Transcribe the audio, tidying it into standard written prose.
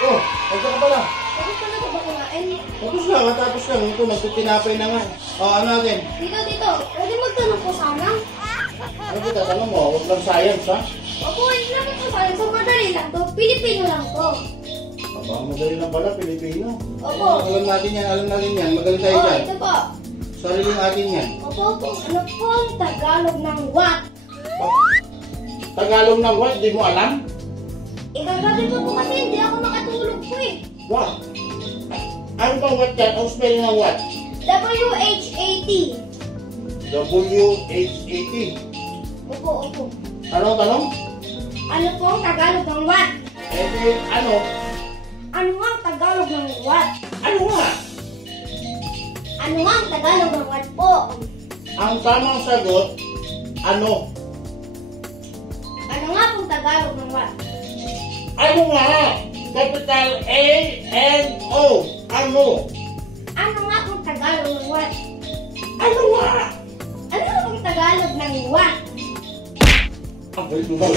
Oh, huwag ka pala. Tapos ka na ba kumain? Tapos lang. Ito, nagtitinapay na nga. Oh, ano natin? Dito. Pwede magtanong po sana? Ano ba tatanong mo? Huwag lang science, ha? Opo, hindi naman po sana. So, madali lang to. Pilipino lang to. Aba, madali lang pala, Pilipino. Opo. Alam natin yan. Magaling tayo Oh, dyan. ito po. Sariling atin yan. Opo. Ano po ang Tagalog ng what? Tagalog ng what? Di mo alam? Ikagabi po kasi hindi ako makatulog po eh. What? Ano bang what yan? Ang spelling ng what? W-H-A-T. W-H-A-T. Opo. Ano ang tanong? Ano po ang Tagalog ng what? Ano? Ano nga ang Tagalog ng what? Ano nga? Ano nga ang Tagalog ng what po? Ang tamang sagot, ano? Ano nga pong Tagalog ng what? Ano nga? Capital A-N-O. Ano? Ano nga pong Tagalog ng what? Ano nga? Ano nga pong Tagalog ng what? Ang galing mo.